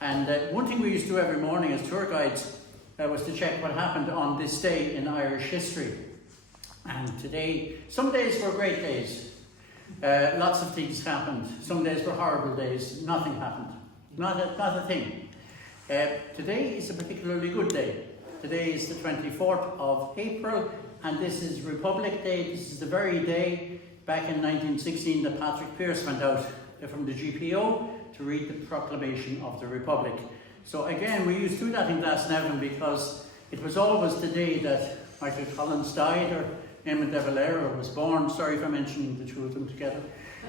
And one thing we used to do every morning as tour guides was to check what happened on this day in Irish history. And today, some days were great days. Lots of things happened. Some days were horrible days. Nothing happened. Not a thing. Today is a particularly good day. Today is the 24th of April, and this is Republic Day. This is the very day back in 1916 that Patrick Pearse went out from the GPO to read the Proclamation of the Republic. So again, we used to do that in Glasnevin because it was always the day that Michael Collins died or Eamon de Valera was born. Sorry for mentioning the two of them together.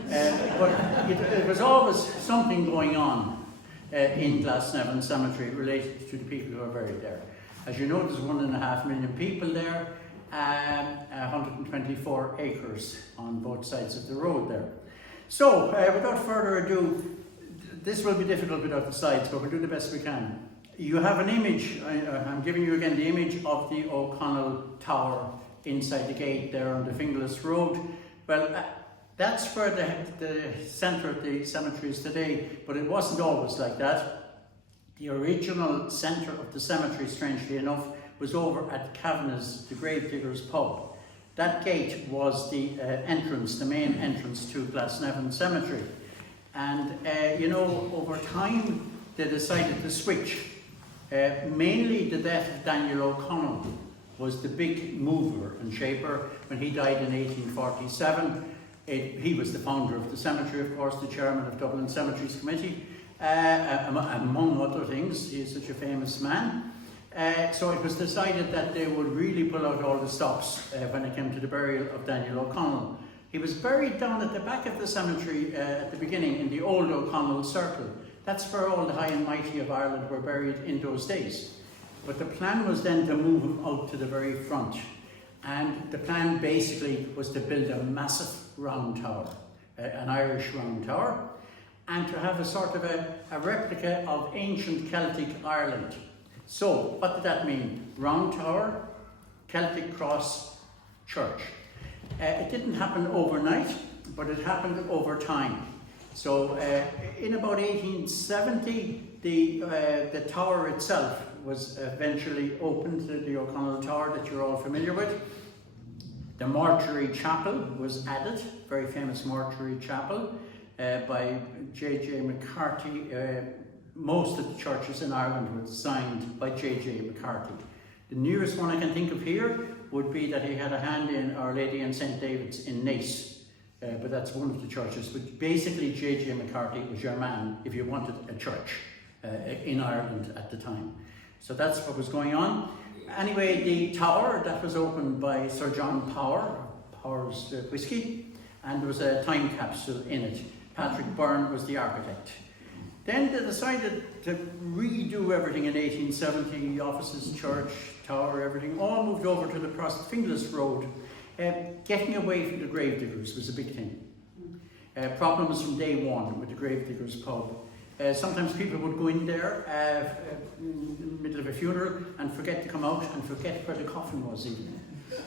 But it was always something going on in Glasnevin Cemetery related to the people who are buried there. As you know, there's 1.5 million people there, 124 acres on both sides of the road there. So, without further ado, this will be difficult without the slides, but we'll do the best we can. You have an image, I'm giving you again the image of the O'Connell Tower inside the gate there on the Finglas Road. Well, that's where the centre of the cemetery is today, but it wasn't always like that. The original centre of the cemetery, strangely enough, was over at Kavanagh's, the Gravediggers pub. That gate was the entrance, the main entrance to Glasnevin Cemetery. And, you know, over time, they decided to switch. Mainly the death of Daniel O'Connell was the big mover and shaper. When he died in 1847, he was the founder of the cemetery, of course, the chairman of Dublin Cemeteries Committee, among other things. He is such a famous man. So it was decided that they would really pull out all the stops when it came to the burial of Daniel O'Connell. He was buried down at the back of the cemetery at the beginning in the old O'Connell Circle. That's where all the high and mighty of Ireland were buried in those days. But the plan was then to move him out to the very front. And the plan basically was to build a massive round tower, an Irish round tower, and to have a sort of a replica of ancient Celtic Ireland. So, what did that mean? Round tower, Celtic cross, church. It didn't happen overnight, but it happened over time. So, in about 1870, the tower itself was eventually opened, the O'Connell Tower that you're all familiar with. The mortuary chapel was added, very famous mortuary chapel by J.J. McCarthy. Most of the churches in Ireland were designed by J.J. McCarthy. The nearest one I can think of here would be that he had a hand in Our Lady and St. David's in Naas, but that's one of the churches. But basically J.J. McCarthy was your man if you wanted a church in Ireland at the time. So that's what was going on. Anyway, the tower, that was opened by Sir John Power, Power's Whiskey, and there was a time capsule in it. Patrick Byrne was the architect. Then they decided to redo everything in 1870, offices, church, tower, everything, all moved over to the Finglas Road. Getting away from the Gravediggers was a big thing. Problems from day one with the Gravediggers pub. Sometimes people would go in there in the middle of a funeral and forget to come out and forget where the coffin was even.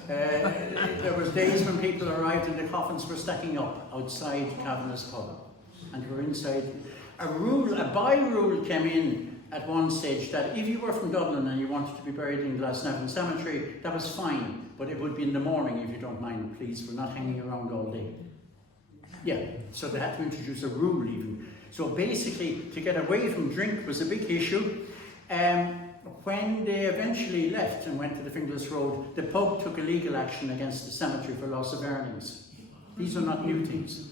There was days when people arrived and the coffins were stacking up outside Kavanagh's pub and were inside. A by rule came in at one stage that if you were from Dublin and you wanted to be buried in Glasnevin Cemetery, that was fine, but it would be in the morning if you don't mind, please. We're not hanging around all day. Yeah, so they had to introduce a rule even. So basically, to get away from drink was a big issue. When they eventually left and went to the Finglas Road, the pub took a legal action against the cemetery for loss of earnings. These are not new things.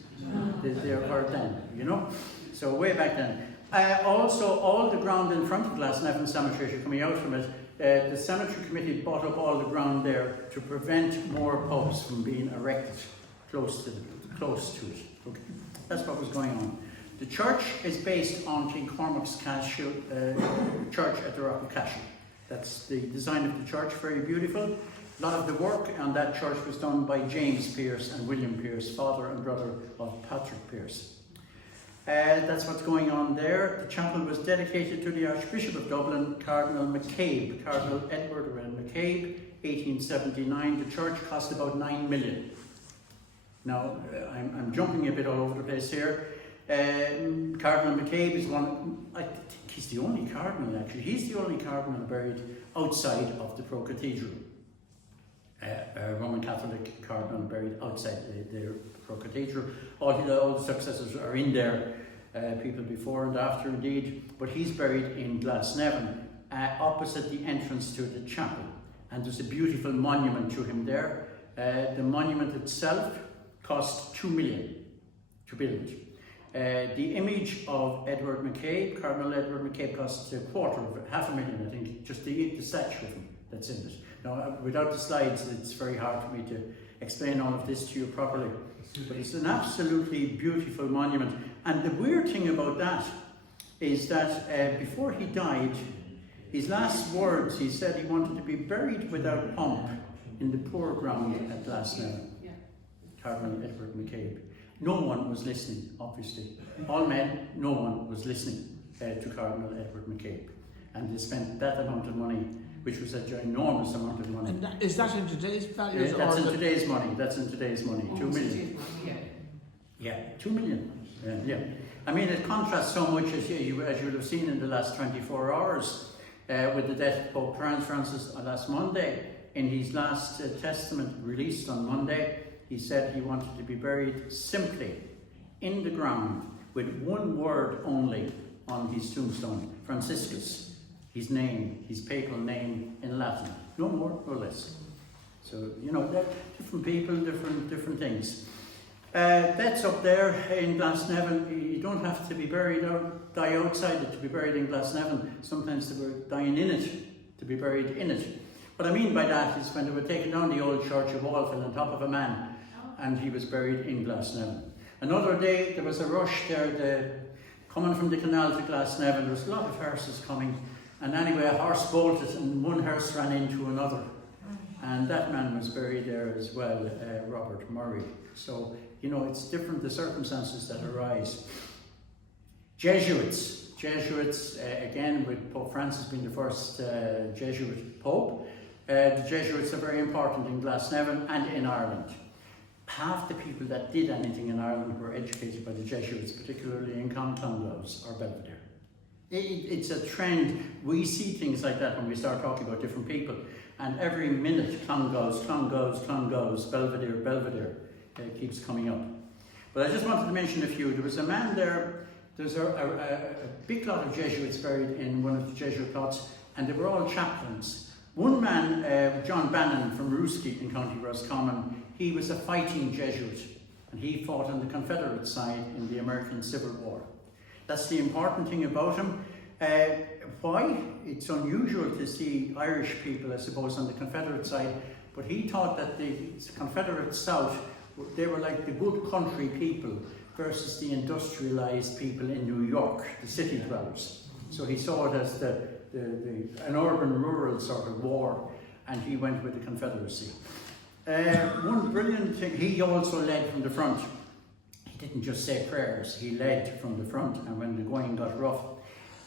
They occurred then, you know? So way back then. Also, all the ground in front of Glasnevin Cemetery, as you're coming out from it, the cemetery committee bought up all the ground there to prevent more pubs from being erected close to it. Okay. That's what was going on. The church is based on King Cormac's Castle, church at the Rock of Cashel. That's the design of the church, very beautiful. A lot of the work on that church was done by James Pearse and William Pearse, father and brother of Patrick Pearse. That's what's going on there. The chapel was dedicated to the Archbishop of Dublin, Cardinal McCabe, Cardinal Edward McCabe, 1879. The church cost about 9 million. Now, I'm jumping a bit all over the place here. Cardinal McCabe is one, I think he's the only cardinal, actually. He's the only cardinal buried outside of the Pro Cathedral. A Roman Catholic cardinal buried outside the Pro Cathedral. All the successors are in there, people before and after indeed, but he's buried in Glasnevin, opposite the entrance to the chapel. And there's a beautiful monument to him there. The monument itself cost 2 million to build. The image of Edward McCabe, Cardinal Edward McCabe, cost $250,000, I think, just the statue of him that's in it. Now, without the slides, it's very hard for me to explain all of this to you properly. But it's an absolutely beautiful monument. And the weird thing about that is that before he died, his last words, he said he wanted to be buried without pomp in the poor ground at Glasnevin. Cardinal Edward McCabe. No one was listening, obviously. All men, no one was listening to Cardinal Edward McCabe. And they spent that amount of money, which was a ginormous amount of money. And is that in today's values? That's in today's money. That's in today's money. 2 million. Yeah, 2 million. Yeah. I mean, it contrasts so much, as you will have seen in the last 24 hours, with the death of Pope Francis last Monday. In his last testament released on Monday, he said he wanted to be buried simply in the ground with one word only on his tombstone, Franciscus, his name, his papal name in Latin, no more or less. So, you know, different people, different things. That's up there in Glasnevin. You don't have to be die outside it to be buried in Glasnevin. Sometimes they were dying in it to be buried in it. What I mean by that is when they were taking down the old church of Walfell on top of a man, and he was buried in Glasnevin. Another day there was a rush there, coming from the canal to Glasnevin. There was a lot of hearses coming, and anyway a horse bolted and one hearse ran into another, and that man was buried there as well, Robert Murray. So, you know, it's different, the circumstances that arise. Jesuits, again, with Pope Francis being the first Jesuit Pope, the Jesuits are very important in Glasnevin and in Ireland. Half the people that did anything in Ireland were educated by the Jesuits, particularly in Clongowes or Belvedere. It's a trend. We see things like that when we start talking about different people. And every minute, Clongowes, Belvedere keeps coming up. But I just wanted to mention a few. There was a man there. There's a big lot of Jesuits buried in one of the Jesuit plots, and they were all chaplains. One man, John Bannon from Rooskey in County Roscommon, he was a fighting Jesuit, and he fought on the Confederate side in the American Civil War. That's the important thing about him. Why? It's unusual to see Irish people, I suppose, on the Confederate side, but he thought that the Confederate South, they were like the good country people versus the industrialized people in New York, the city dwellers. So he saw it as an urban-rural sort of war, and he went with the Confederacy. One brilliant thing, he also led from the front. He didn't just say prayers, he led from the front, and when the going got rough.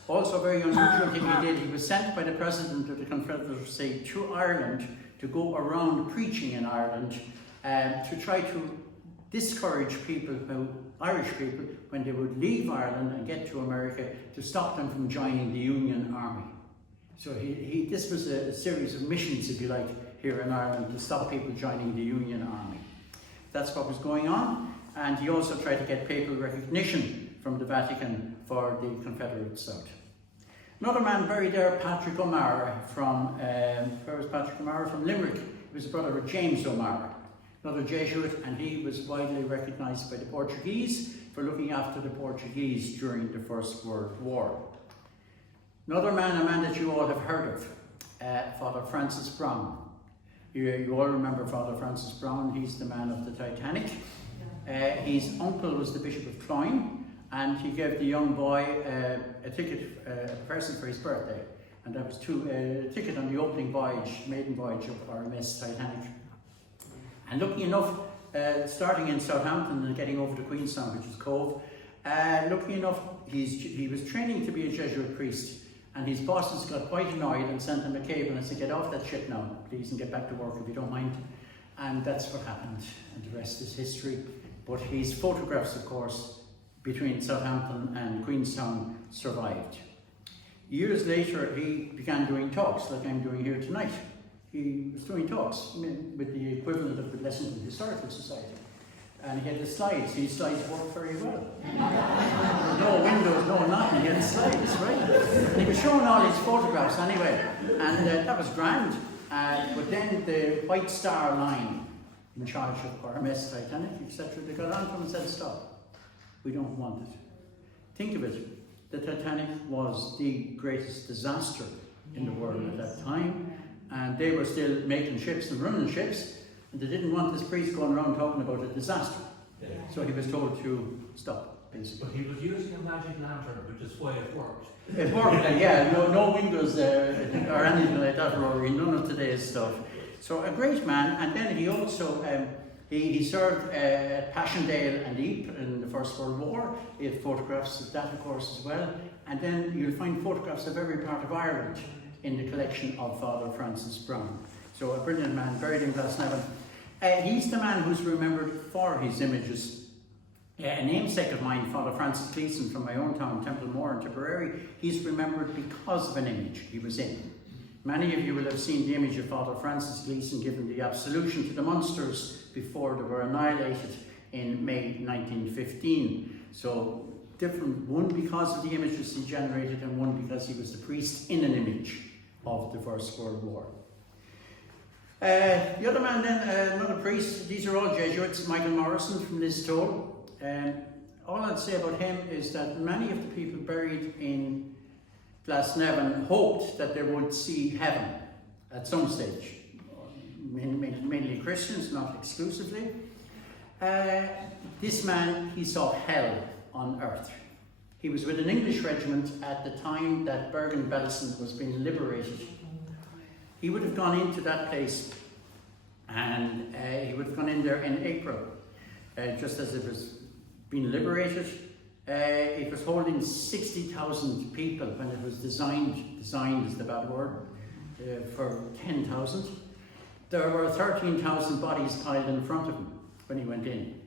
Also a very unusual thing he did, he was sent by the President of the Confederacy to Ireland to go around preaching in Ireland to try to discourage people, Irish people, when they would leave Ireland and get to America, to stop them from joining the Union Army. So this was a series of missions, if you like, here in Ireland to stop people joining the Union Army. That's what was going on, and he also tried to get papal recognition from the Vatican for the Confederate South. Another man buried there, Patrick O'Mara from, where was Patrick O'Mara? From Limerick. He was a brother of James O'Mara, another Jesuit, and he was widely recognised by the Portuguese for looking after the Portuguese during the First World War. Another man, a man that you all have heard of, Father Francis Brown. You all remember Father Francis Brown. He's the man of the Titanic. His uncle was the Bishop of Cloyne, and he gave the young boy a ticket, a present for his birthday, and that was a ticket on the opening voyage, maiden voyage of RMS Titanic. And lucky enough, starting in Southampton and getting over to Queenstown, which is Cove, lucky enough, he was training to be a Jesuit priest, and his bosses got quite annoyed and sent him a cable and said, "Get off that shit now, please, and get back to work if you don't mind." And that's what happened, and the rest is history. But his photographs, of course, between Southampton and Queenstown survived. Years later, he began doing talks like I'm doing here tonight. He was doing talks with the equivalent of the Blessington Historical Society. And he had the slides. These slides worked very well. No windows, no nothing. He had slides, right? And he was showing all his photographs anyway. And that was grand. But then the White Star Line, in charge of RMS, Titanic, etc., they got on to him and said, stop. We don't want it. Think of it. The Titanic was the greatest disaster in the world at that time. And they were still making ships and running ships. And they didn't want this priest going around talking about a disaster. Yeah. So he was told to stop, basically. But he was using a magic lantern, which is why it worked. It worked, yeah. No windows or anything like that, Rory. None of today's stuff. So a great man. And then he also he served at Passchendaele and Ypres in the First World War. He had photographs of that, of course, as well. And then you'll find photographs of every part of Ireland in the collection of Father Francis Brown. So a brilliant man, buried in Glasnevin. He's the man who's remembered for his images. A namesake of mine, Father Francis Gleeson from my own town, Templemore in Tipperary, he's remembered because of an image he was in. Many of you will have seen the image of Father Francis Gleeson giving the absolution to the Munsters before they were annihilated in May 1915. So different, one because of the images he generated and one because he was the priest in an image of the First World War. The other man then, another priest, these are all Jesuits, Michael Morrison from Listowel. All I'd say about him is that many of the people buried in Glasnevin hoped that they would see heaven at some stage. Mainly Christians, not exclusively. This man, he saw hell on earth. He was with an English regiment at the time that Bergen-Belsen was being liberated. He would have gone into that place and he would have gone in there in April, just as it was being liberated. It was holding 60,000 people when it was designed is the bad word, for 10,000. There were 13,000 bodies piled in front of him when he went in.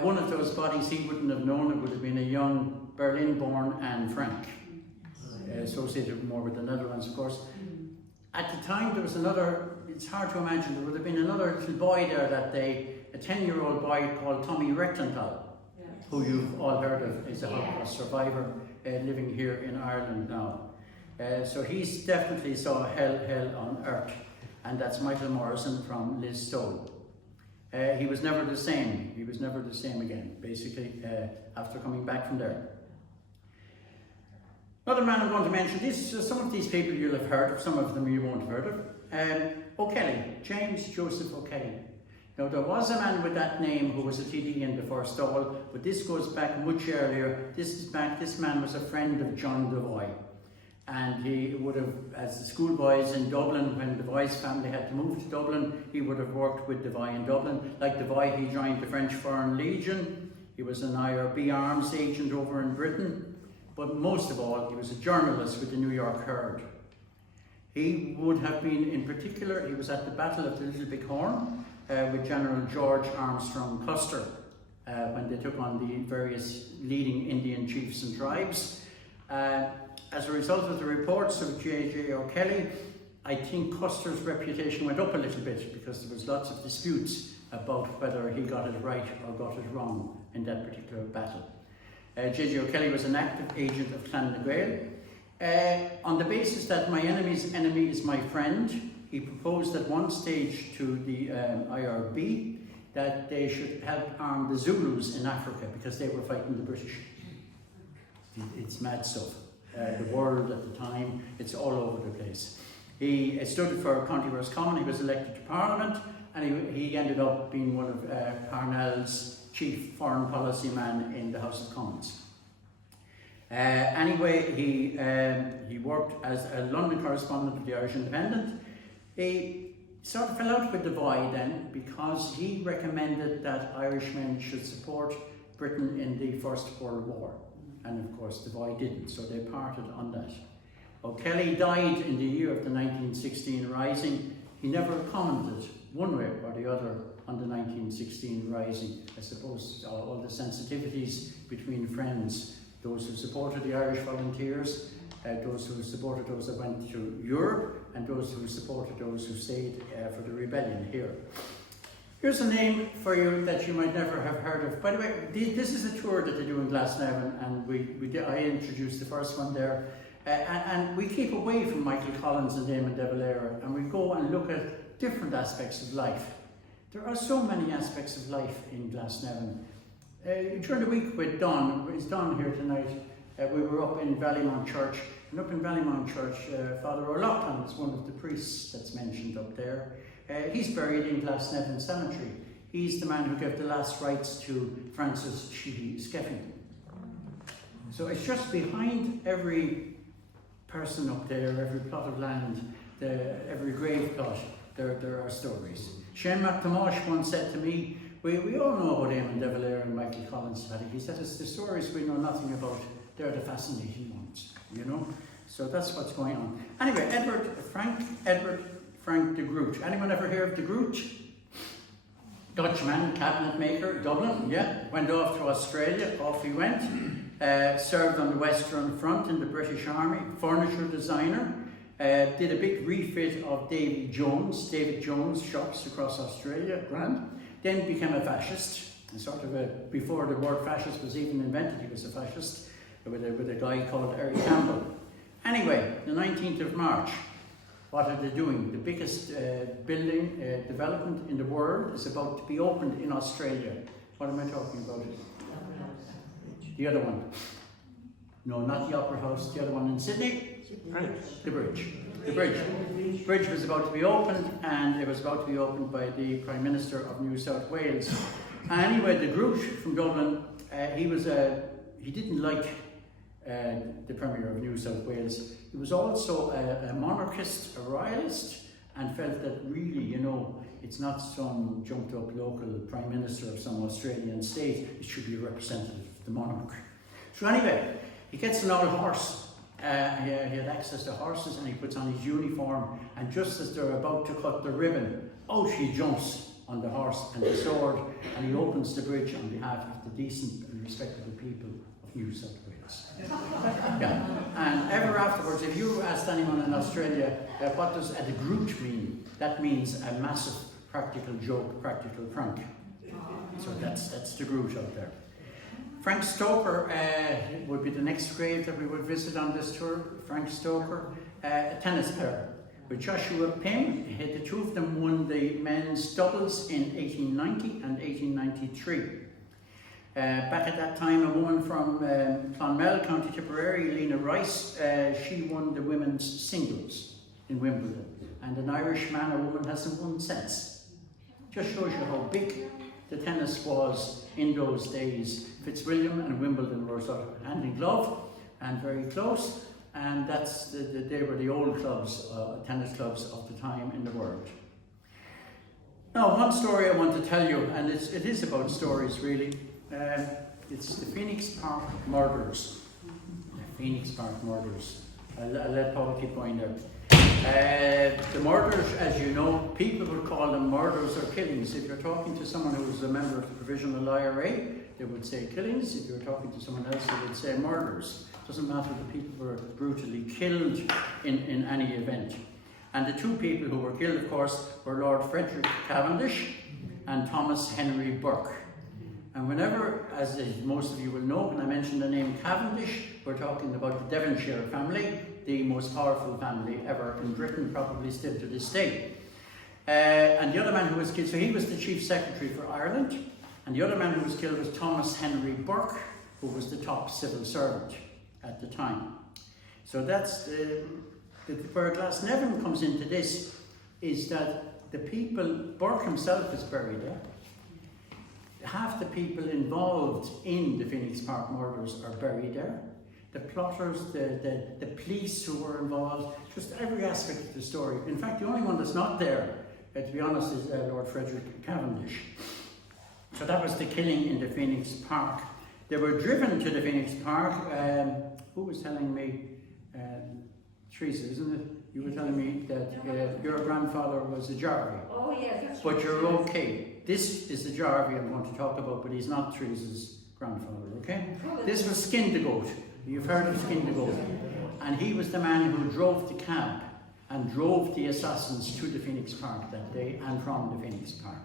One of those bodies he wouldn't have known. It would have been a young Berlin-born Anne Frank, associated more with the Netherlands, of course. At the time, there was another, it's hard to imagine, there would have been another little boy there that day, a 10-year-old boy called Tommy Rechtenthal, who you've all heard of, is a Holocaust survivor living here in Ireland now. So he's definitely saw hell on earth, and that's Michael Morrison from Listowel. He was never the same. He was never the same again, basically, after coming back from there. Another man I'm going to mention, some of these people you'll have heard of, some of them you won't have heard of. O'Kelly, James Joseph O'Kelly. Now there was a man with that name who was a TD in the First Double, but this goes back much earlier. This man was a friend of John Devoy. And he would have, as the schoolboys in Dublin, when Devoy's family had to move to Dublin, he would have worked with Devoy in Dublin. Like Devoy, he joined the French Foreign Legion. He was an IRB arms agent over in Britain. But most of all, he was a journalist with the New York Herald. He would have been, in particular, he was at the Battle of the Little Big Horn with General George Armstrong Custer when they took on the various leading Indian chiefs and tribes. As a result of the reports of J.J. O'Kelly, I think Custer's reputation went up a little bit because there was lots of disputes about whether he got it right or got it wrong in that particular battle. J.J. O'Kelly was an active agent of Clan na Gael. On the basis that my enemy's enemy is my friend, he proposed at one stage to the IRB that they should help arm the Zulus in Africa because they were fighting the British. It's mad stuff. The world at the time, it's all over the place. He stood for County Roscommon, he was elected to Parliament, and he ended up being one of Parnell's chief foreign policy man in the House of Commons. Anyway, he worked as a London correspondent of the Irish Independent. He sort of fell out with Devoy then because he recommended that Irishmen should support Britain in the First World War. And of course, Devoy didn't, so they parted on that. O'Kelly died in the year of the 1916 Rising. He never commented one way or the other on the 1916 Rising. I suppose all the sensitivities between friends, those who supported the Irish Volunteers those who supported those that went to Europe, and those who supported those who stayed for the rebellion here. Here's a name for you that you might never have heard of. By the way, this is a tour that they do in Glasnevin, and I introduced the first one there. And we keep away from Michael Collins and Damon De Valera, and we go and look at different aspects of life. There are so many aspects of life in Glasnevin. During the week with Don, it's Don here tonight, we were up in Ballymount Church, and up in Ballymount Church, Father O'Loughlin is one of the priests that's mentioned up there. He's buried in Glasnevin Cemetery. He's the man who gave the last rites to Francis Sheehy Skeffington. So it's just behind every person up there, every plot of land, every grave plot, there are stories. Shane McTomash once said to me, we all know about Eamon De Valera and Michael Collins, Paddy. He said, it's the stories we know nothing about, they're the fascinating ones, you know? So that's what's going on. Anyway, Edward Frank de Groot. Anyone ever hear of de Groot? Dutchman, cabinet maker, Dublin, yeah. Went off to Australia, off he went. Served on the Western Front in the British Army, furniture designer. Did a big refit of David Jones shops across Australia, grand. Then became a fascist, before the word fascist was even invented, he was a fascist, with a guy called Eric Campbell. Anyway, the 19th of March, what are they doing? The biggest building development in the world is about to be opened in Australia. What am I talking about? The other one. No, not the Opera House, the other one in Sydney. The bridge. The bridge was about to be opened, and it was about to be opened by the Prime Minister of New South Wales. Anyway, de Groot from Dublin, he didn't like the Premier of New South Wales. He was also a monarchist, a royalist, and felt that really, you know, it's not some jumped up local Prime Minister of some Australian state, it should be a representative of the monarch. So anyway, he gets an old horse. He had access to horses, and he puts on his uniform, and just as they're about to cut the ribbon, out he jumps on the horse and the sword, and he opens the bridge on behalf of the decent and respectable people of New South Wales. Yeah. And ever afterwards, if you asked anyone in Australia, what does a de Groot mean? That means a massive practical joke, practical prank. So that's de Groot out there. Frank Stoker would be the next grave that we would visit on this tour. Frank Stoker, a tennis player with Joshua Pym. The two of them won the men's doubles in 1890 and 1893. Back at that time, a woman from Clonmel, County Tipperary, Lena Rice, she won the women's singles in Wimbledon. And an Irish man or woman hasn't won since. Just shows you how big the tennis was in those days. Fitzwilliam and Wimbledon were sort of hand in glove and very close, and they were the old clubs, tennis clubs of the time in the world. Now, one story I want to tell you, and it is about stories really. It's the Phoenix Park murders. The Phoenix Park murders. I'll let Paul keep going there. The murders, as you know, people would call them murders or killings. If you're talking to someone who was a member of the Provisional IRA, they would say killings. If you're talking to someone else, they would say murders. Doesn't matter, the people were brutally killed in any event. And the two people who were killed, of course, were Lord Frederick Cavendish and Thomas Henry Burke. And whenever, as most of you will know, when I mention the name Cavendish, we're talking about the Devonshire family, the most powerful family ever in Britain, probably still to this day. And the other man who was killed, so he was the Chief Secretary for Ireland, and the other man who was killed was Thomas Henry Burke, who was the top civil servant at the time. So that's where Glasnevin comes into this, is that the people, Burke himself is buried there. Half the people involved in the Phoenix Park murders are buried there. The plotters, the police who were involved, just every aspect of the story. In fact, the only one that's not there, to be honest, is Lord Frederick Cavendish. So that was the killing in the Phoenix Park. They were driven to the Phoenix Park. Who was telling me? Teresa, isn't it? You were telling me that your grandfather was a Jarvey. Oh, yes, that's But right. you're okay. This is the Jarvey I'm going to talk about, but he's not Teresa's grandfather, okay? This was Skin the Goat. You've heard of Skin the Goat. And he was the man who drove the cab and drove the assassins to the Phoenix Park that day and from the Phoenix Park.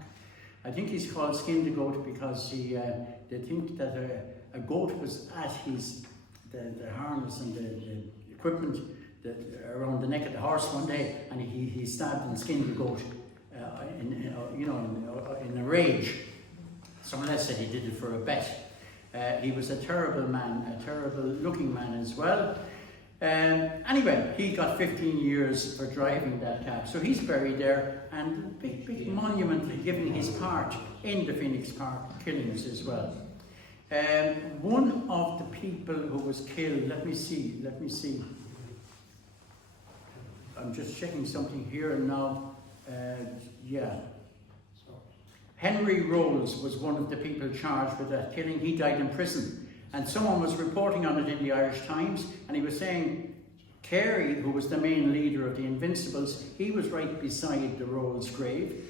I think he's called Skin the Goat because they think that a goat was at the harness and the equipment around the neck of the horse one day, and he stabbed and skinned the goat in a rage. Someone else said he did it for a bet. He was a terrible man, a terrible looking man as well. Anyway, he got 15 years for driving that cab. So he's buried there, and big monument giving his part in the Phoenix Park killings as well. One of the people who was killed, let me see. I'm just checking something here now. Henry Rolls was one of the people charged with that killing. He died in prison. And someone was reporting on it in the Irish Times, and he was saying Carey, who was the main leader of the Invincibles, he was right beside the Rolls grave.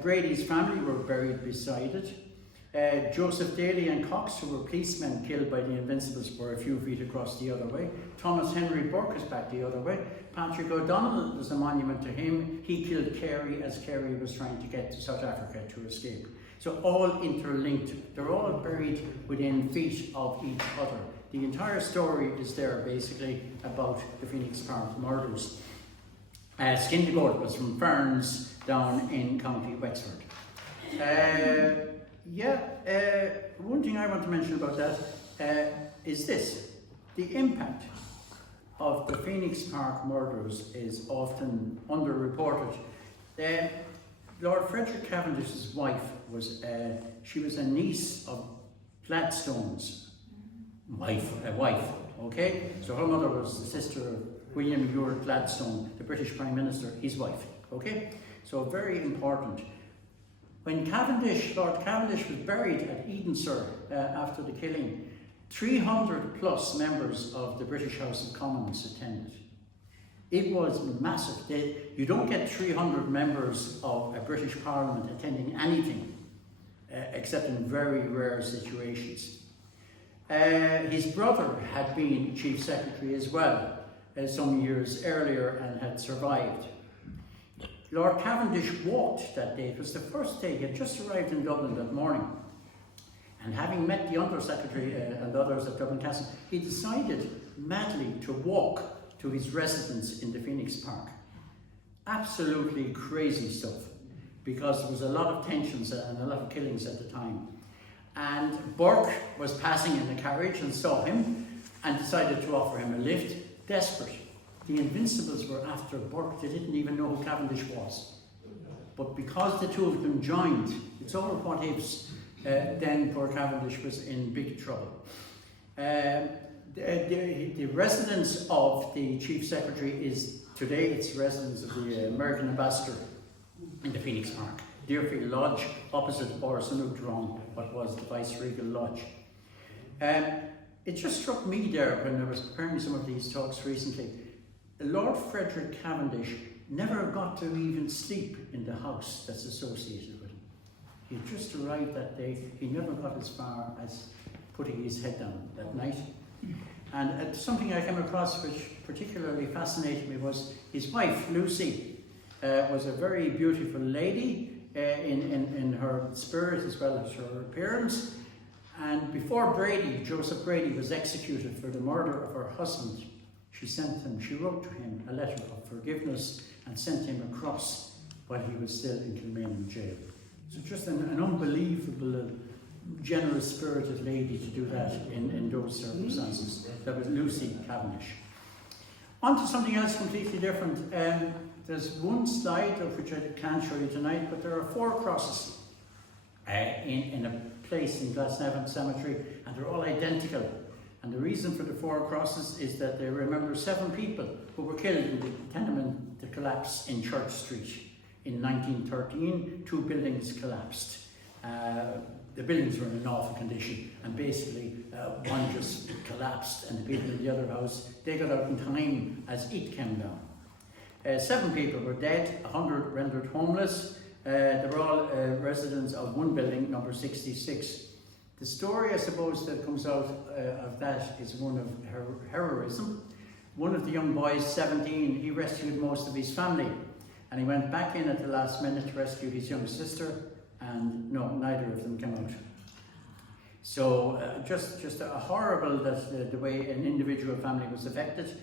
Brady's family were buried beside it. Joseph Daly and Cox, who were policemen killed by the Invincibles, were a few feet across the other way. Thomas Henry Burke is back the other way. Patrick O'Donnell, there's a monument to him. He killed Carey as Carey was trying to get to South Africa to escape. So all interlinked. They're all buried within feet of each other. The entire story is there basically about the Phoenix Park murders. Skin the Goat was from Ferns down in County Wexford. One thing I want to mention about that is this. The impact of the Phoenix Park murders is often underreported. Lord Frederick Cavendish's wife was she was a niece of Gladstone's wife, okay? So her mother was the sister of William Ewart Gladstone, the British Prime Minister, his wife, okay? So very important. When Lord Cavendish was buried at Edensor after the killing, 300 plus members of the British House of Commons attended. It was massive. You don't get 300 members of a British Parliament attending anything except in very rare situations. His brother had been Chief Secretary as well some years earlier and had survived. Lord Cavendish walked that day. It was the first day. He had just arrived in Dublin that morning. And having met the Under Secretary and others at Dublin Castle, he decided madly to walk to his residence in the Phoenix Park. Absolutely crazy stuff, because there was a lot of tensions and a lot of killings at the time. And Burke was passing in the carriage and saw him and decided to offer him a lift, desperate. The Invincibles were after Burke. They didn't even know who Cavendish was. But because the two of them joined, it's all what ifs, then poor Cavendish was in big trouble. The residence of the Chief Secretary is today, it's the residence of the American Ambassador in the Phoenix Park. Deerfield Lodge, opposite Orson Drone, what was the Vice-Regal Lodge. It just struck me there when I was preparing some of these talks recently. Lord Frederick Cavendish never got to even sleep in the house that's associated with him. He had just arrived that day. He never got as far as putting his head down that night. And something I came across which particularly fascinated me was his wife, Lucy, was a very beautiful lady in her spirit as well as her appearance. And before Joseph Brady was executed for the murder of her husband, she wrote to him a letter of forgiveness and sent him across while he was still in Kilmainham jail. So just an unbelievable, generous spirited lady to do that in those circumstances. That was Lucy Cavendish. On to something else completely different. There's one slide of which I can't show you tonight, but there are 4 crosses in a place in Glasnevin Cemetery, and they're all identical. And the reason for the 4 crosses is that they remember 7 people who were killed in the tenement, the collapse in Church Street in 1913. 2 buildings collapsed. The buildings were in an awful condition, and basically one just collapsed, and the people in the other house, they got out in time as it came down. 7 people were dead, 100 rendered homeless. They were all residents of one building, number 66. The story, I suppose, that comes out of that is one of heroism. One of the young boys, 17, he rescued most of his family, and he went back in at the last minute to rescue his young sister, and no, neither of them came out. So just a horrible that the way an individual family was affected.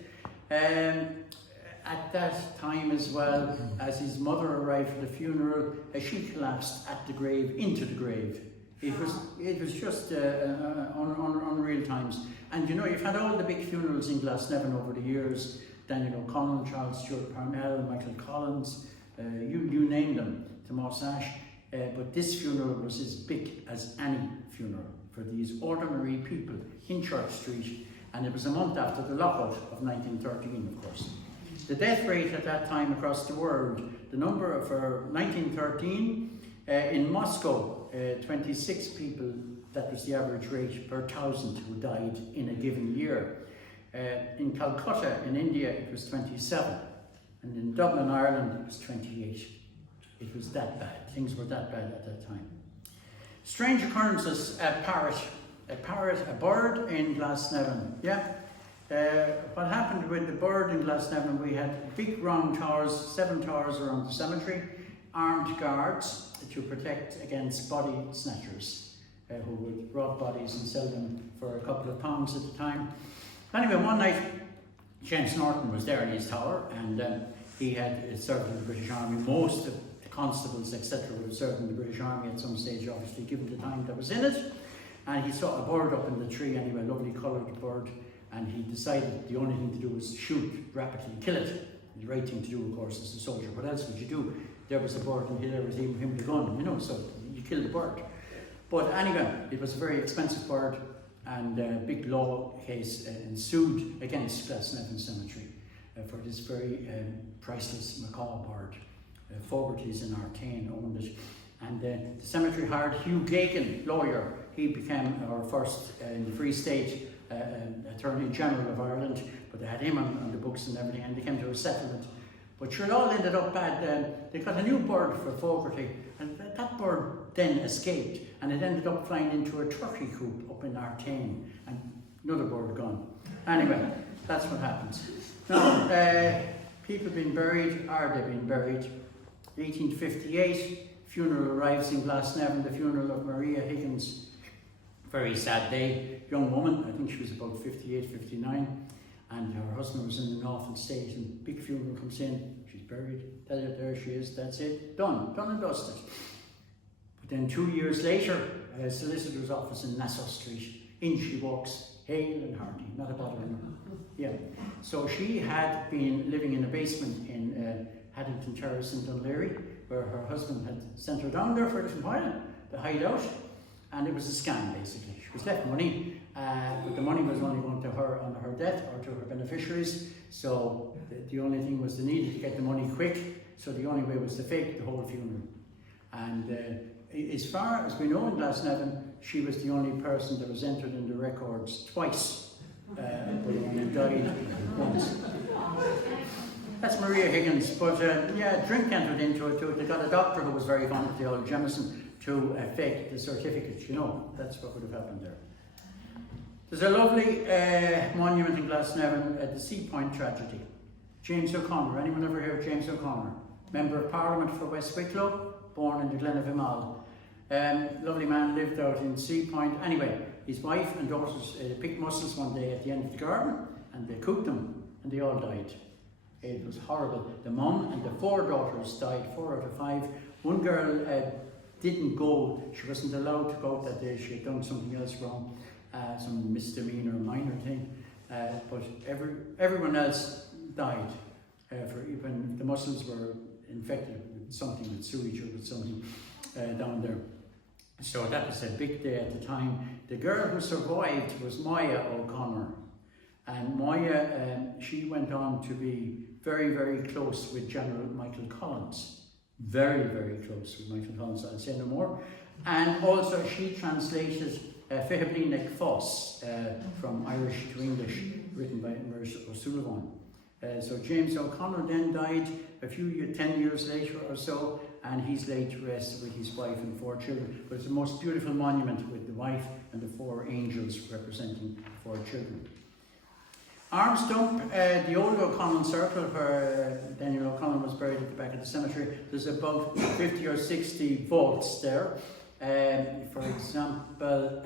At that time as well, as his mother arrived for the funeral, she collapsed at the grave, into the grave. It was just unreal times. And you know, you've had all the big funerals in Glasnevin over the years. Daniel O'Connell, Charles Stewart Parnell, Michael Collins, you name them, Tomas Ash. But this funeral was as big as any funeral for these ordinary people in Church Street. And it was a month after the lockout of 1913, of course. The death rate at that time across the world, the number for 1913, in Moscow, 26 people, that was the average rate per 1,000 who died in a given year. In Calcutta, in India, it was 27. And in Dublin, Ireland, it was 28. It was that bad. Things were that bad at that time. Strange occurrences, a bird in Glasnevin. Yeah. What happened with the bird in Glasnevin, we had big round towers, 7 towers around the cemetery, armed guards to protect against body snatchers who would rob bodies and sell them for a couple of pounds at the time. Anyway, one night, James Norton was there in his tower, and he had served in the British Army. Most of the constables, etc., would have served in the British Army at some stage, obviously, given the time that was in it. And he saw a bird up in the tree, anyway, a lovely coloured bird, and he decided the only thing to do was shoot rapidly, kill it. The right thing to do, of course, as a soldier. What else would you do? There was a bird, and there was even him with a gun, you know, so you kill the bird. But anyway, it was a very expensive bird, and a big law case ensued against Glasnevin Cemetery for this very priceless macaw bird. Fogarty's in Artane owned it. And the cemetery hired Hugh Gagan, lawyer. He became our first in the Free State Attorney General of Ireland, but they had him on the books and everything, and they came to a settlement. But sure, it all ended up bad. They got a new bird for Fogarty, and that bird then escaped, and it ended up flying into a turkey coop up in Artane, and another bird gone. Anyway, that's what happens. Now, people being buried, are they being buried? 1858, funeral arrives in Glasnevin, the funeral of Maria Higgins. Very sad day. Young woman, I think she was about 58, 59, and her husband was in an awful state, and big funeral comes in, she's buried, there she is, that's it, done and dusted. But then 2 years later, a solicitor's office in Nassau Street, in she walks, hale and hearty, not a bother in her. Yeah, so she had been living in a basement in Haddington Terrace in Dunleary, where her husband had sent her down there for a little while to hide out, and it was a scam basically. She was left money, but the money was only going to her on her death or to her beneficiaries, so the only thing was they needed to get the money quick, so the only way was to fake the whole funeral. And as far as we know in Glasnevin, she was the only person that was entered in the records twice, but only died once. That's Maria Higgins, but yeah, drink entered into it too. They got a doctor who was very fond of the old Jameson to fake the certificate, you know, that's what would have happened there. There's a lovely monument in Glasnevin at the Sea Point tragedy. James O'Connor, anyone ever hear of James O'Connor? Member of Parliament for West Wicklow, born in the Glen of Imal. Lovely man, lived out in Sea Point. Anyway, his wife and daughters picked mussels one day at the end of the garden, and they cooked them, and they all died. It was horrible. The mum and the 4 daughters died, 4 out of 5. One girl didn't go, she wasn't allowed to go that day, she had done something else wrong, some misdemeanor, minor thing, but everyone else died, for even the mussels were infected with something, with sewage or with something down there. So that was a big day at the time. The girl who survived was Moya O'Connor, and Moya, she went on to be very, very close with General Michael Collins. Very, very close with Michael Collins, I'll say no more. And also she translated Fehiblinek Foss from Irish to English, written by Emerson O'Sullivan. So James O'Connor then died 10 years later or so, and he's laid to rest with his wife and 4 children. But it's the most beautiful monument with the wife and the 4 angels representing 4 children. Armstump, the old O'Connell Circle where Daniel O'Connell was buried at the back of the cemetery, there's about 50 or 60 vaults there. For example,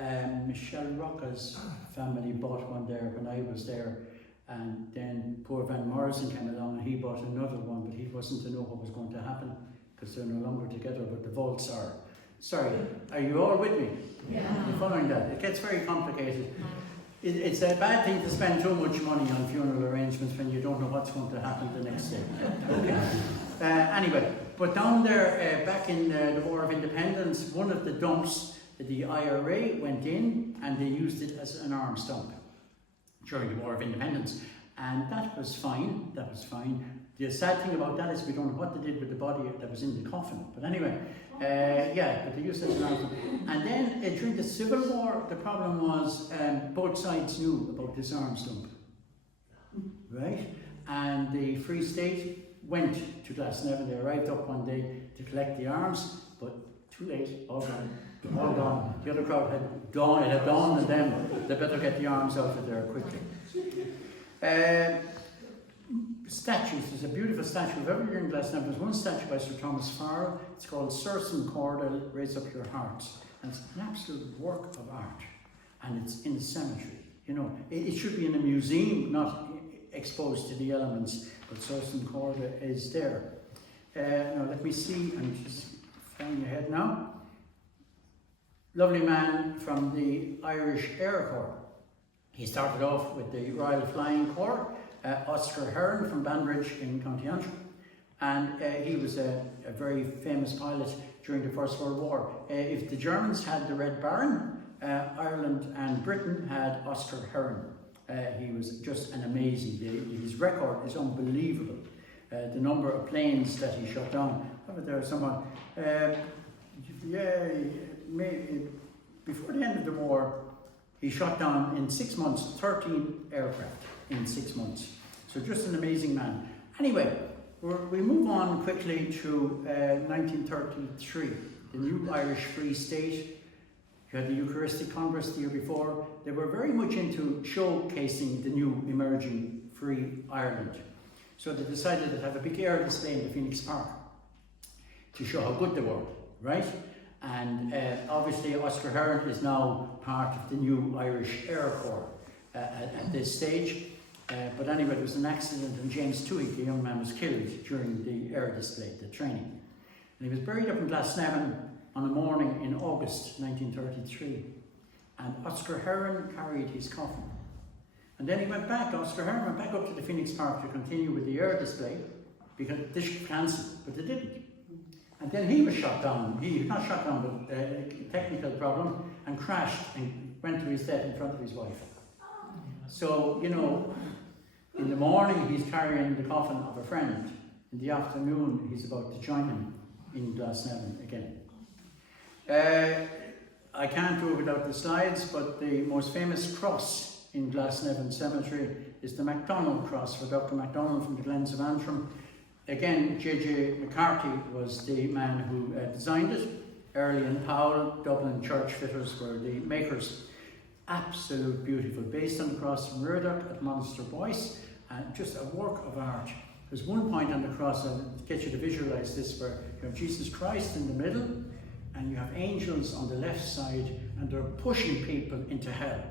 Michelle Rocca's family bought one there when I was there, and then poor Van Morrison came along and he bought another one, but he wasn't to know what was going to happen because they're no longer together, but the vaults are. Sorry, are you all with me? Yeah. You're following that? It gets very complicated. It's a bad thing to spend too much money on funeral arrangements when you don't know what's going to happen the next day. Okay. Anyway, but down there, back in the War of Independence, one of the dumps, the IRA went in and they used it as an arm stump during the War of Independence. And that was fine, The sad thing about that is we don't know what they did with the body that was in the coffin. But anyway, but they used it as an arm stump. And then during the Civil War, the problem was both sides knew about this arm stump, right? And the Free State went to Glasnevin. They arrived up one day to collect the arms, but too late, all gone. The other crowd had dawned, it had dawned on them, they better get the arms out of there quickly. Statues, there's a beautiful statue of every year in Glasnevin. There's one statue by Sir Thomas Farrell, it's called Sursum Cordel, Raise Up Your Heart. And it's an absolute work of art, and it's in a cemetery. You know, it should be in a museum, not exposed to the elements, but Sursum Cordel is there. Now let me see, I'm just flying ahead now. Lovely man from the Irish Air Corps. He started off with the Royal Flying Corps, Oscar Hearn from Banbridge in County Antrim, and he was a very famous pilot during the First World War. If the Germans had the Red Baron, Ireland and Britain had Oscar Hearn. He was just an amazing, his record is unbelievable. The number of planes that he shot down, over there someone, before the end of the war, he shot down in 6 months 13 aircraft in 6 months. So just an amazing man. Anyway, we move on quickly to 1933, the new Irish Free State. You had the Eucharistic Congress the year before. They were very much into showcasing the new emerging free Ireland. So they decided to have a big air display in the Phoenix Park to show how good they were, right? And obviously Oscar Hearn is now part of the new Irish Air Corps at this stage. But anyway, there was an accident and James Toohey, the young man, was killed during the air display, the training. And he was buried up in Glasnevin on a morning in August 1933. And Oscar Hearn carried his coffin. And then he went back, Oscar Hearn went back up to the Phoenix Park to continue with the air display because they should cancel, but they didn't. And then he was shot down, not shot down, but a technical problem, and crashed and went to his death in front of his wife. So, you know, in the morning he's carrying the coffin of a friend. In the afternoon he's about to join him in Glasnevin again. I can't do it without the slides, but the most famous cross in Glasnevin Cemetery is the MacDonald cross for Dr. MacDonald from the Glens of Antrim. Again, J.J. McCarthy was the man who designed it. Early and Powell, Dublin church fitters were the makers. Absolute beautiful, based on the cross from Murdoch at Monaster Boyce, and just a work of art. There's one point on the cross, I'll get you to visualize this, where you have Jesus Christ in the middle, and you have angels on the left side, and they're pushing people into hell,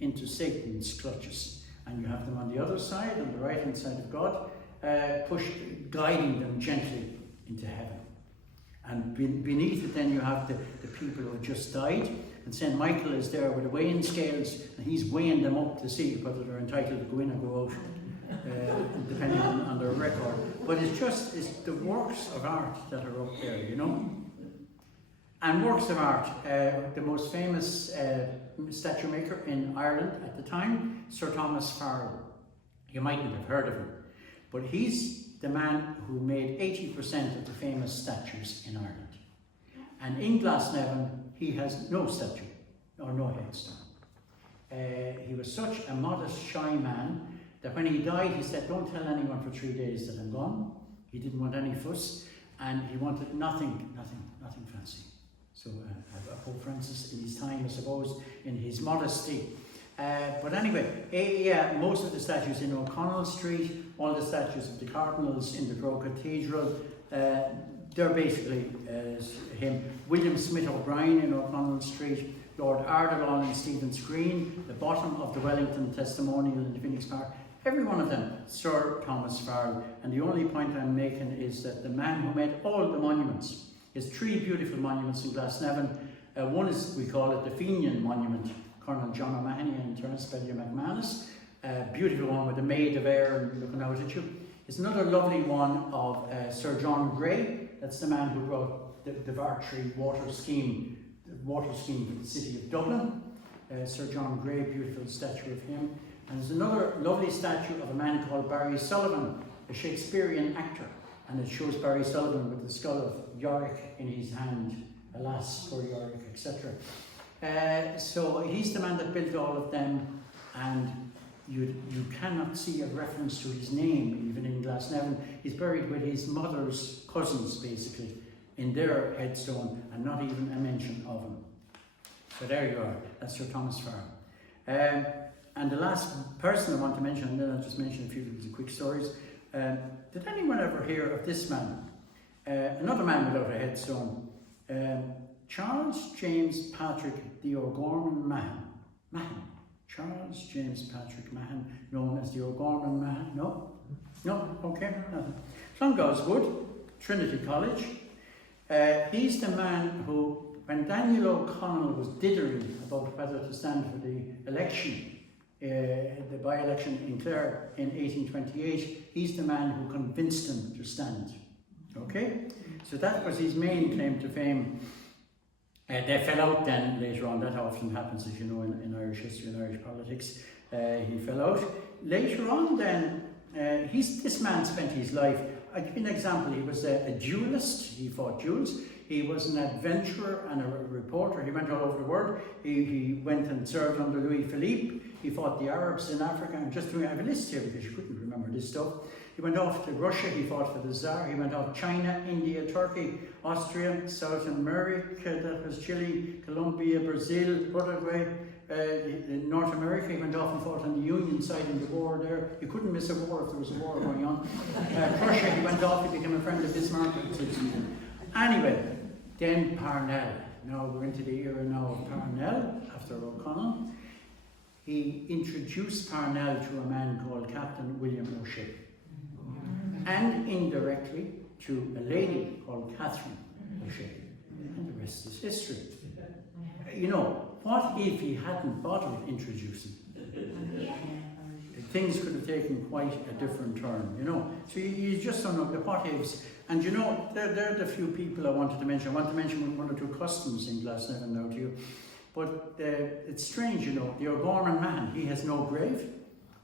into Satan's clutches. And you have them on the other side, on the right hand side of God, guiding them gently into heaven. And beneath it then you have the people who have just died, and St. Michael is there with the weighing scales, and he's weighing them up to see whether they're entitled to go in or go out, depending on their record. But it's the works of art that are up there, you know. And works of art, the most famous statue maker in Ireland at the time, Sir Thomas Farrell. You mightn't have heard of him, but he's the man who made 80% of the famous statues in Ireland. And in Glasnevin, he has no statue or no headstone. He was such a modest, shy man that when he died, he said, don't tell anyone for 3 days that I'm gone. He didn't want any fuss, and he wanted nothing fancy. So Pope Francis, in his time, I suppose, in his modesty. But anyway, most of the statues in O'Connell Street, all the statues of the cardinals in the Crow Cathedral, they're basically him. William Smith O'Brien in O'Connell Street, Lord Ardelon in Stephen's Green, the bottom of the Wellington Testimonial in the Phoenix Park, every one of them, Sir Thomas Farrell. And the only point I'm making is that the man who made all the monuments, there's 3 beautiful monuments in Glasnevin. One is, we call it the Fenian Monument, Colonel John O'Mahony and Terence-Bellew McManus. Beautiful one with the Maid of Ayr looking out at you. There's another lovely one of Sir John Gray. That's the man who wrote the Vartry water scheme for the city of Dublin. Sir John Gray, beautiful statue of him. And there's another lovely statue of a man called Barry Sullivan, a Shakespearean actor. And it shows Barry Sullivan with the skull of Yorick in his hand. Alas, poor Yorick, etc. So he's the man that built all of them, and you cannot see a reference to his name even in Glasnevin. He's buried with his mother's cousins, basically, in their headstone, and not even a mention of him. So there you are, that's Sir Thomas Farrell. And the last person I want to mention, and then I'll just mention a few of the quick stories. Did anyone ever hear of this man? Another man without a headstone. Charles James Patrick the O'Gorman Mahan. Charles James Patrick Mahan, known as the O'Gorman Mahan. No? Okay, nothing. Clongowswood, Trinity College. He's the man who, when Daniel O'Connell was dithering about whether to stand for the election, the by-election in Clare in 1828, he's the man who convinced him to stand. Okay? So that was his main claim to fame. They fell out then later on. That often happens, as you know, in Irish history and Irish politics. He fell out. Later on then, this man spent his life, I'll give you an example. He was a duelist. He fought duels. He was an adventurer and a reporter. He went all over the world. He went and served under Louis Philippe. He fought the Arabs in Africa. I'm just doing, I have a list here because you couldn't remember this stuff. He went off to Russia. He fought for the Tsar. He went off China, India, Turkey, Austria, South America, that was Chile, Colombia, Brazil, Uruguay, North America. He went off and fought on the Union side in the war there. You couldn't miss a war if there was a war going on. Prussia, he went off, he became a friend of Bismarck. Anyway, then Parnell. Now we're into the era now of Parnell, after O'Connell. He introduced Parnell to a man called Captain William O'Shea. And indirectly to a lady called Catherine O'Shea. And the rest is history. You know, what if he hadn't bothered introducing? Things could have taken quite a different turn, you know. So you just don't know the what ifs. And you know, they're the few people I wanted to mention. I want to mention one or two customs in Glasnevin now to you. But it's strange, you know, the O'Gorman man, he has no grave.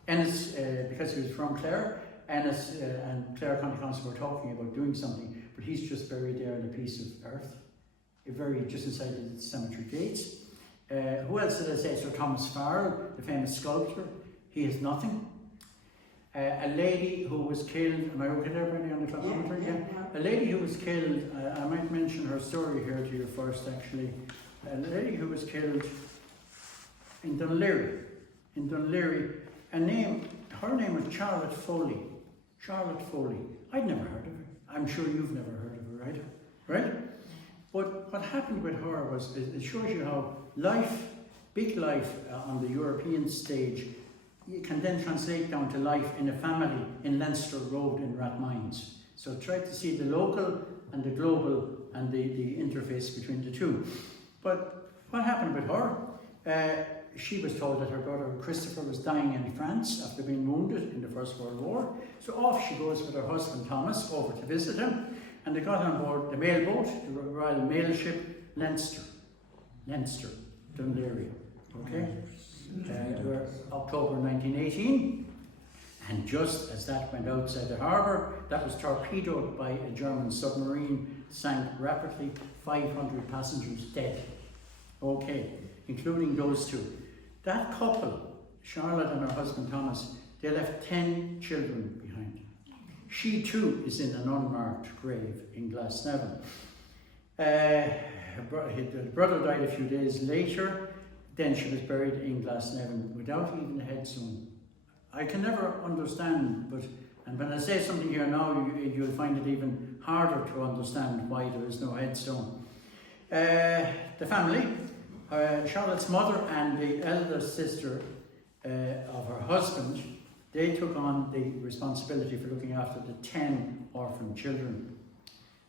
Ennis, because he was from Clare, Ennis and Clare County Council were talking about doing something, but he's just buried there in a piece of earth, just inside the cemetery gates. Who else did I say? Sir Thomas Farrell, the famous sculptor, he has nothing. A lady who was killed, am I okay there, Paddy, on the clockmeter? Yeah. A lady who was killed, I might mention her story here to you first actually. A lady who was killed in Dunleary. Her name was Charlotte Foley. Charlotte Foley. I'd never heard of her. I'm sure you've never heard of her, right? But what happened with her was, it shows you how life, big life on the European stage, you can then translate down to life in a family in Leinster Road in Rathmines. So try to see the local and the global and the interface between the two. But what happened with her? She was told that her brother Christopher was dying in France after being wounded in the First World War. So off she goes with her husband Thomas over to visit him, and they got on board the mail boat, the Royal Mail Ship Leinster, Dunleary. Okay? We're October 1918, and just as that went outside the harbour, that was torpedoed by a German submarine, sank rapidly, 500 passengers dead. Okay, including those two. That couple, Charlotte and her husband Thomas, They left 10 children behind. She too is in an unmarked grave in Glasnevin. Her brother died a few days later. Then she was buried in Glasnevin without even a headstone. I can never understand, and when I say something here now, you'll find it even harder to understand why there is no headstone. The family, Charlotte's mother and the elder sister of her husband, they took on the responsibility for looking after the 10 orphan children.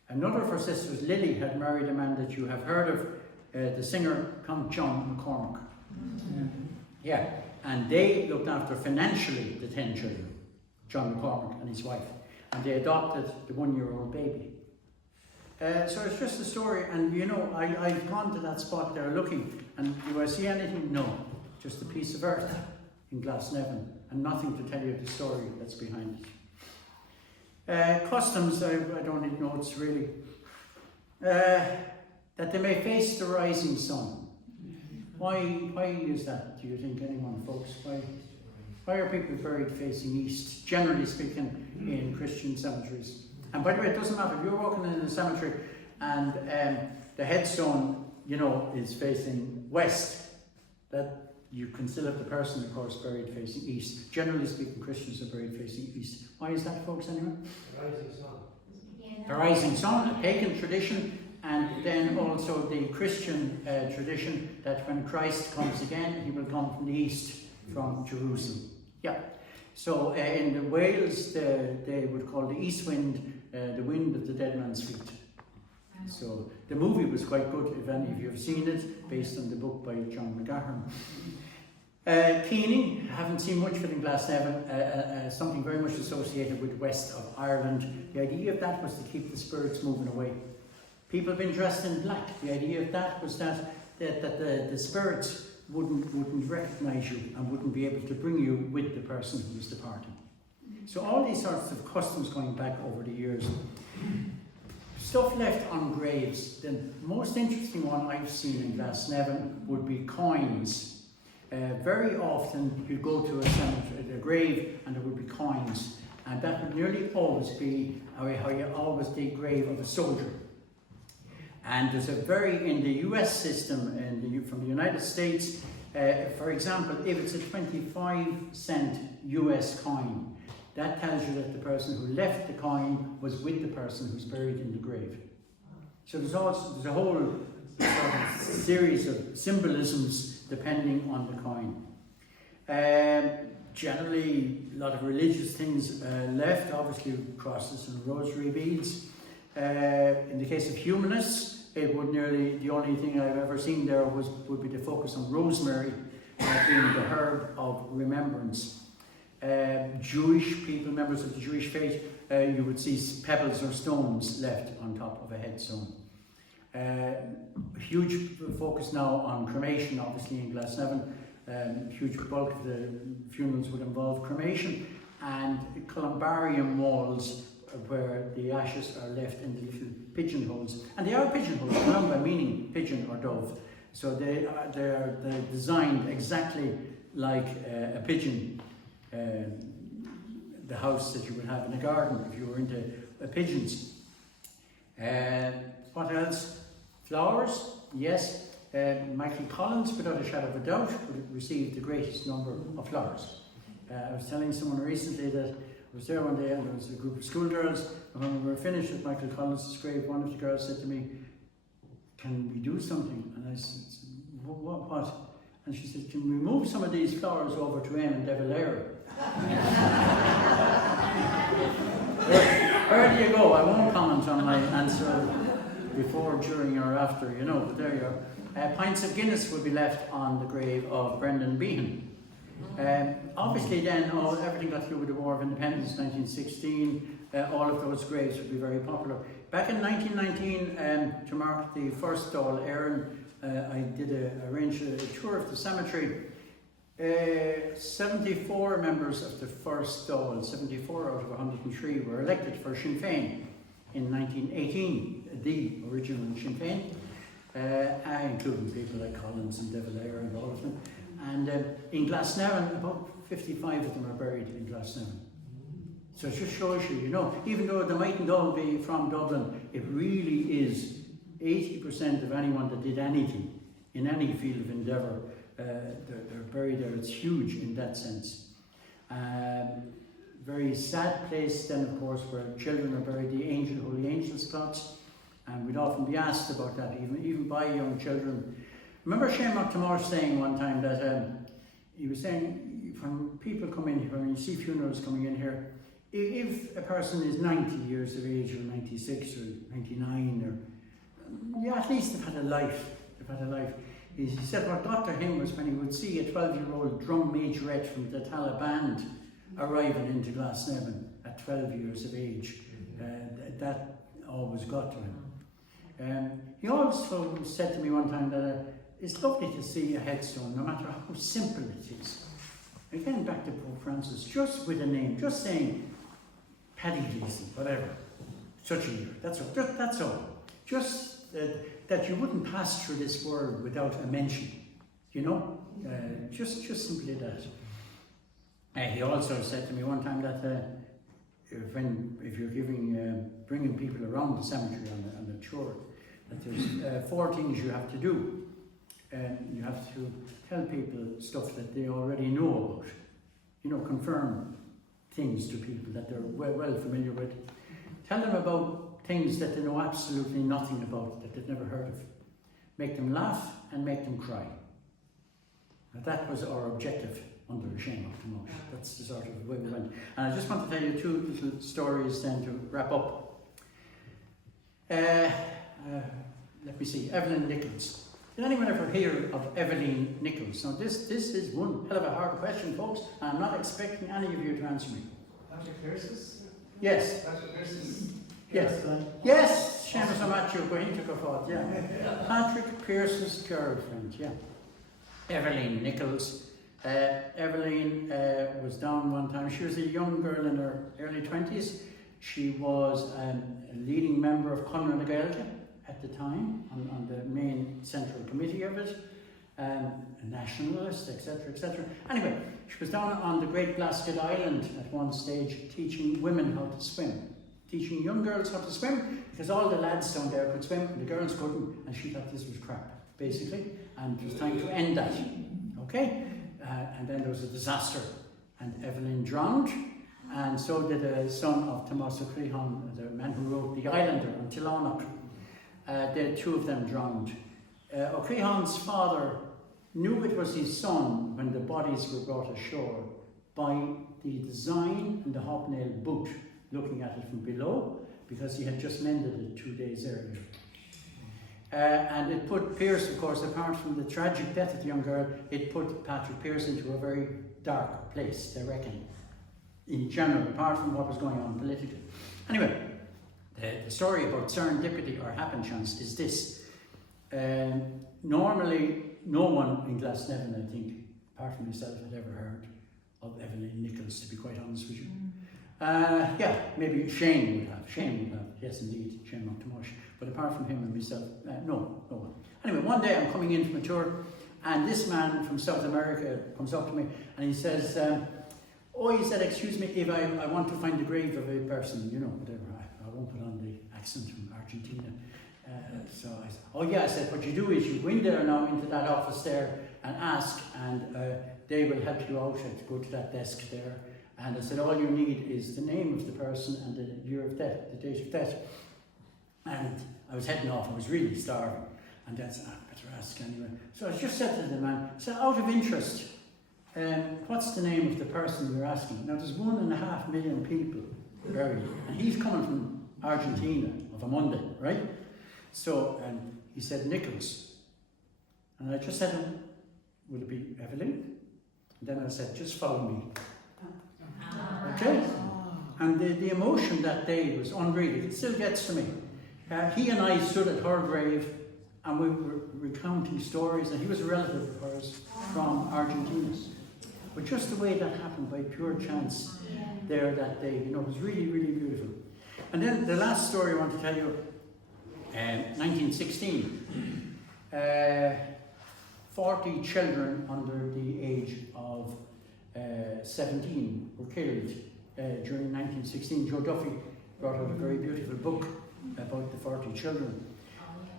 Another of her sisters, Lily, had married a man that you have heard of, the singer Count John McCormack. Yeah, and they looked after financially the 10 children, John McCormack and his wife, and they adopted the 1-year-old baby. So it's just a story, and you know, I've gone to that spot there looking, and do I see anything? No, just a piece of earth in Glasnevin, and nothing to tell you the story that's behind it. Customs, I don't need notes really. That they may face the rising sun. Why is that, do you think, anyone, folks? Why are people buried facing east, generally speaking, in Christian cemeteries? And by the way, it doesn't matter if you're walking in a cemetery and the headstone, you know, is facing west, that you can still have the person, of course, buried facing east. Generally speaking, Christians are buried facing east. Why is that, folks, anyway? The rising sun. The rising sun, a pagan tradition, and then also the Christian tradition that when Christ comes again, he will come from the east, from Jerusalem. Yeah. So in Wales, they would call the east wind the wind of the dead man's feet. So the movie was quite good, if any of you have seen it, based on the book by John McGahern. Keening, haven't seen much of it in Glasnevin, something very much associated with west of Ireland. The idea of that was to keep the spirits moving away. People have been dressed in black. The idea of that was that the spirits wouldn't recognise you and wouldn't be able to bring you with the person who was departing. So all these sorts of customs going back over the years. Stuff left on graves. The most interesting one I've seen in Glasnevin would be coins. Very often you'd go to a cemetery, a grave, and there would be coins. And that would nearly always be how you always the grave of a soldier. And there's in the US system, from the United States, for example, if it's a 25-cent US coin, that tells you that the person who left the coin was with the person who's buried in the grave. So there's a whole sort of series of symbolisms depending on the coin. Generally, a lot of religious things left, obviously crosses and rosary beads. In the case of humanists, it would the only thing I've ever seen there would be the focus on rosemary being the herb of remembrance. Jewish people, members of the Jewish faith, you would see pebbles or stones left on top of a headstone. Huge focus now on cremation, obviously in Glasnevin. Huge bulk of the funerals would involve cremation, and columbarium walls where the ashes are left in the little pigeonholes. And they are pigeonholes, columba meaning pigeon or dove. So they're designed exactly like a pigeon, the house that you would have in a garden if you were into pigeons. What else? Flowers, yes. Michael Collins, without a shadow of a doubt, would receive the greatest number of flowers. I was telling someone recently that I was there one day and there was a group of schoolgirls, and when we were finished with Michael Collins' grave, one of the girls said to me, "Can we do something?" And I said, what? And she said, "Can we move some of these flowers over to Eamon de Valera?" Where do you go? I won't comment on my answer before, during or after, you know, but there you are. Pints of Guinness would be left on the grave of Brendan Behan. Obviously then, everything got through with the War of Independence, 1916, all of those graves would be very popular. Back in 1919, to mark the first Dáil Éireann, I did arrange a tour of the cemetery. 74 members of the first Dáil, 74 out of 103, were elected for Sinn Féin in 1918, the original Sinn Féin, including people like Collins and De Valera and all of them. And in Glasnevin, about 55 of them are buried in Gleeson. So it just shows you, you know, even though they mightn't all be from Dublin, it really is 80% of anyone that did anything in any field of endeavour, they're buried there. It's huge in that sense. Very sad place then, of course, where children are buried, the Holy Angels plots, and we'd often be asked about that, even by young children. Remember Shane McTamore saying one time that he was saying, when people come in here, when you see funerals coming in here, if a person is 90 years of age, or 96, or 99, or yeah, at least they've had a life. He said what got to him was when he would see a 12-year-old drum majorette from the Taliban arriving into Glasnevin at 12 years of age. That always got to him. He also said to me one time that it's lovely to see a headstone, no matter how simple it is. Again, back to Pope Francis, just with a name, just saying Paddy, Gleeson, whatever, such a year. That's all. Just that you wouldn't pass through this world without a mention, you know? Just simply that. He also said to me one time that if you're bringing people around the cemetery on the tour, that there's 4 things you have to do. You have to tell people stuff that they already know about. You know, confirm things to people that they're well familiar with. Tell them about things that they know absolutely nothing about, that they've never heard of. Make them laugh and make them cry. Now that was our objective under the Shane McTamore. That's the sort of way we went. And I just want to tell you 2 little stories then to wrap up. Let me see, Evelyn Nichols. Did anyone ever hear of Evelyn Nichols? Now this is one hell of a hard question, folks, and I'm not expecting any of you to answer me. Patrick Pierce's? Yes. Patrick Pierce's? Yes. Yes, Seamus Amacho, going to go forth, yeah. Patrick Pierce's girlfriend, yeah. Evelyn Nichols. Evelyn was down one time. She was a young girl in her early 20s. She was a leading member of Conra na Gaeilge at the time, on the main central committee of it, a nationalist, etc., etc. Anyway, she was down on the Great Blasket Island at one stage teaching women how to swim. Teaching young girls how to swim, because all the lads down there could swim and the girls couldn't, and she thought this was crap, basically, and it was time to end that. Okay? And then there was a disaster, and Evelyn drowned, and so did a son of Tomás O'Crehan, the man who wrote The Islander on Tillamook. The 2 of them drowned. O'Crehan's father knew it was his son when the bodies were brought ashore by the design and the hobnail boot, looking at it from below, because he had just mended it 2 days earlier. And it put Pierce, of course, apart from the tragic death of the young girl, it put Patrick Pierce into a very dark place, they reckon, in general, apart from what was going on politically. Anyway, the story about serendipity or happen chance is this. Normally, no one in Glasnevin, I think, apart from myself, had ever heard of Evelyn Nichols, to be quite honest with you. Yeah, maybe Shane would have, yes indeed, Shane McTamore. But apart from him and myself, no one. Anyway, one day I'm coming in from a tour, and this man from South America comes up to me and he says, he said, excuse me, if I want to find the grave of a person, you know, whatever, I won't put on the accent from Argentina. So I said, oh yeah, I said, what you do is you go in there now into that office there and ask, and they will help you out to go to that desk there. And I said, all you need is the name of the person and the year of death, the date of death. And I was heading off, I was really starving. And Dad said, better ask anyway. So I just said to the man, so out of interest, what's the name of the person you're asking? Now there's 1.5 million people buried, and he's coming from Argentina of a Monday, right? So, and he said, Nichols. And I just said to him, will it be Evelyn? And then I said, just follow me. Okay? And the emotion that day was unreal. It still gets to me. He and I stood at her grave and we were recounting stories, and he was a relative of hers from Argentina. But just the way that happened by pure chance there that day, you know, it was really, really beautiful. And then the last story I want to tell you, 1916. 40 children under the age of 17 were killed during 1916. Joe Duffy brought out a very beautiful book about the 40 children.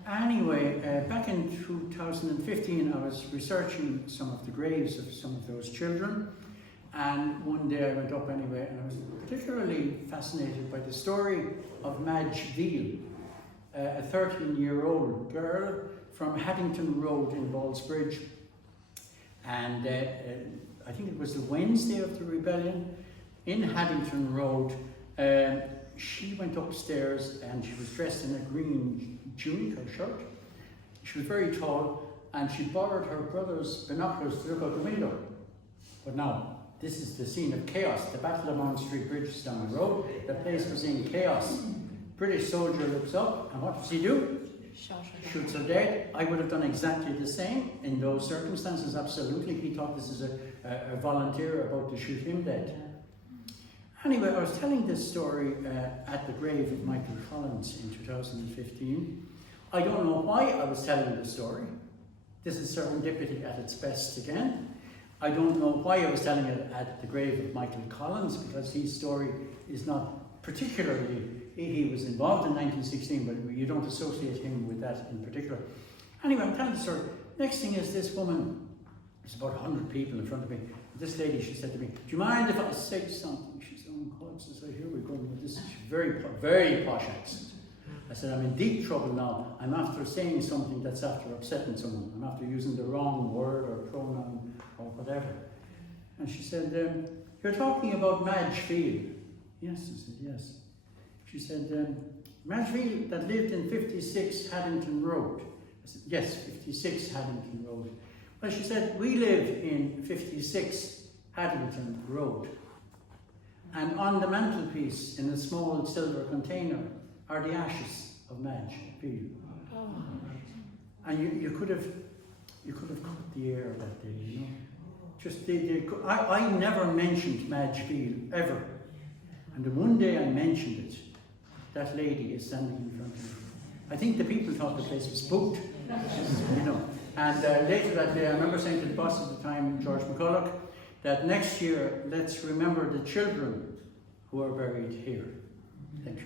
Anyway, back in 2015 I was researching some of the graves of some of those children, and one day I went up anyway and I was particularly fascinated by the story of Madge Veal, a 13-year-old girl from Haddington Road in Ballsbridge, and I think it was the Wednesday of the rebellion in Haddington Road. She went upstairs and she was dressed in a green tunic or shirt. She was very tall and she borrowed her brother's binoculars to look out the window. But now, this is the scene of chaos. The Battle of Mount Street Bridge is down the road. The place was in chaos. British soldier looks up and what does he do? Shoots her dead. I would have done exactly the same in those circumstances, absolutely. He thought this is a volunteer about to shoot him dead. Anyway, I was telling this story at the grave of Michael Collins in 2015. I don't know why I was telling the story. This is serendipity at its best again. I don't know why I was telling it at the grave of Michael Collins, because his story is not particularly, he was involved in 1916, but you don't associate him with that in particular. Anyway, I'm telling the story. Next thing is this woman, there's about 100 people in front of me. This lady, she said to me, do you mind if I say something? She said, oh God, I said, here we go. This is very, very posh accent. I said, I'm in deep trouble now. I'm after saying something that's after upsetting someone. I'm after using the wrong word or pronoun or whatever. And she said, you're talking about Madge Veal. Yes, I said, yes. She said, Madge Veal that lived in 56 Haddington Road. I said, yes, 56 Haddington Road. Well, she said, we live in 56 Haddington Road. And on the mantelpiece, in a small silver container, are the ashes of Madge Veal. Oh. And you could have cut the air that day, you know. Just I never mentioned Madge Veal ever. And the one day I mentioned it, that lady is standing in front of me. I think the people thought the place was spooked, you know. And later that day, I remember saying to the boss at the time, George McCulloch, that next year, let's remember the children who are buried here. Thank you.